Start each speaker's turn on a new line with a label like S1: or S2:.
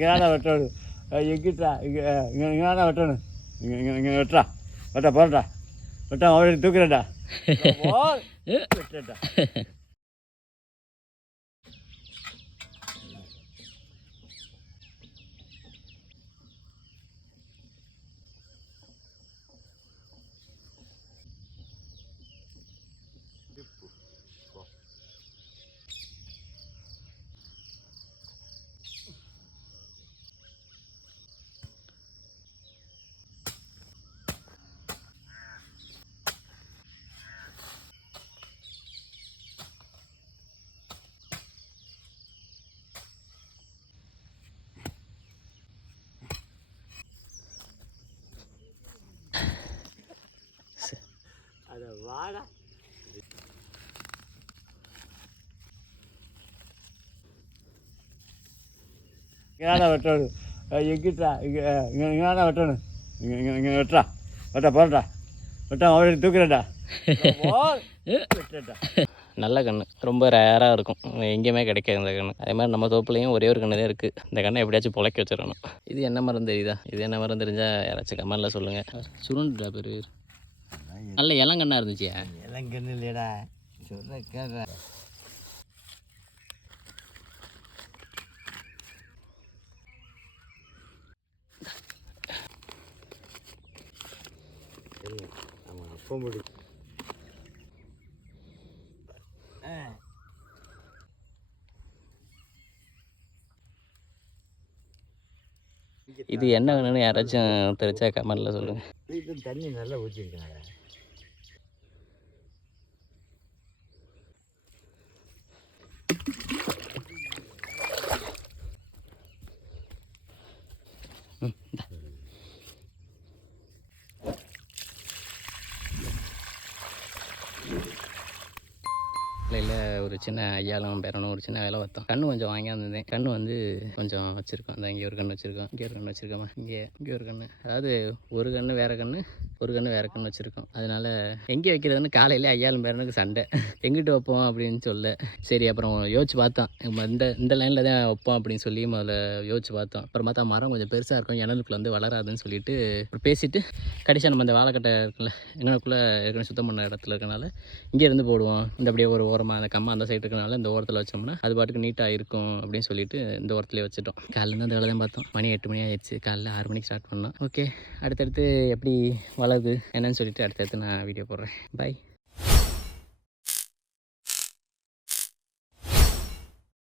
S1: இங்கே வெட்டணும் இங்கே இங்கே இங்கே வெட்டணும் இங்கே இங்கே இங்கே வெட்டுறா. வெட்டா போடா வெட்டா அவரை தூக்குறேன்டா. வெட்டா வாடா இங்கே வெட்டணும் எங்கிட்டா இங்கே இங்கே இங்கே வெட்டணும் இங்கே இங்கே இங்கே வெட்டுறா. வெட்டா போடா வெட்டா அவரை வெட்டா
S2: நல்ல கன்று ரொம்ப ரேராக இருக்கும். எங்கேயுமே கிடைக்காது இந்த கன்று அதே மாதிரி நம்ம தோப்புலையும் ஒரே ஒரு கன்று தான் இருக்குது இந்த கண்ணை எப்படியாச்சும் புழைக்க வச்சிடணும். இது என்ன மரம் தெரியுதா? இது என்ன மரம் தெரிஞ்சால் யாராச்சும் கமெண்டில் சொல்லுங்கள் சுருண்டுடா பேர். நல்ல இளங்கண்ணா இருந்துச்சியா.
S1: எல்லாம் கண்ணு இல்லையடா அப்போ முடி
S2: இது என்ன கண்ணுன்னு யாராச்சும் தெரிஞ்சா கமெண்டில் சொல்லுங்கள்
S1: வீட்டில் தண்ணி நல்லா ஊற்றிருக்காங்க
S2: காலையில் ஒரு சின்ன ஐயாலும் பேரனும் ஒரு சின்ன வேலை பார்த்தோம். கண்ணு கொஞ்சம் வாங்கியிருந்தேன் கண்ணு வந்து கொஞ்சம் வச்சுருக்கோம். அந்த இங்கே ஒரு கண்ணு வச்சுருக்கோம். இங்கே ஒரு கண்ணு வச்சுருக்கோமா இங்கே இங்கே ஒரு கண்ணு. அதாவது ஒரு கண்ணு வேறு கண்ணு. ஒரு கண்ணு வேறு கண்ணு வச்சுருக்கோம். அதனால் எங்கே வைக்கிறதுன்னு காலையில் ஐயாலும் பேரனுக்கு சண்டை. எங்கிட்டு வைப்போம் அப்படின்னு சொல்ல. சரி அப்புறம் யோசிச்சு பார்த்தோம். இந்த இந்த லைனில் தான் வைப்போம் அப்படின்னு சொல்லி முதல்ல யோசிச்சு பார்த்தோம். அப்புறம் பார்த்தா மரம் கொஞ்சம் பெருசாக இருக்கும். இணலுக்குள்ள வந்து வளராதுன்னு சொல்லிட்டு அப்புறம் பேசிட்டு கடைசியாக நம்ம அந்த வாழைக்கட்டை இருக்குல்ல எங்கனுக்குள்ளே ஏற்கனவே சுத்தம் பண்ண இடத்துல இருக்கனால இங்கேருந்து போடுவோம். இந்த அப்படியே ஒரு ஓரமாக அந்த கம்மா அந்த சைடு இருக்கனால இந்த ஓரத்தில் வச்சோம்னா அது பாட்டுக்கு நீட்டாக இருக்கும் அப்படின்னு சொல்லிட்டு இந்த ஓரத்துலேயே வச்சுட்டோம். காலையில் அந்த வேலை தான் பார்த்தோம். மணி எட்டு மணி ஆயிடுச்சு. காலையில் ஆறு மணிக்கு ஸ்டார்ட் பண்ணோம். ஓகே அடுத்தடுத்து எப்படி அளவு என்னன்னு சொல்லிட்டு அடுத்தடுத்து நான் வீடியோ போடுறேன். பை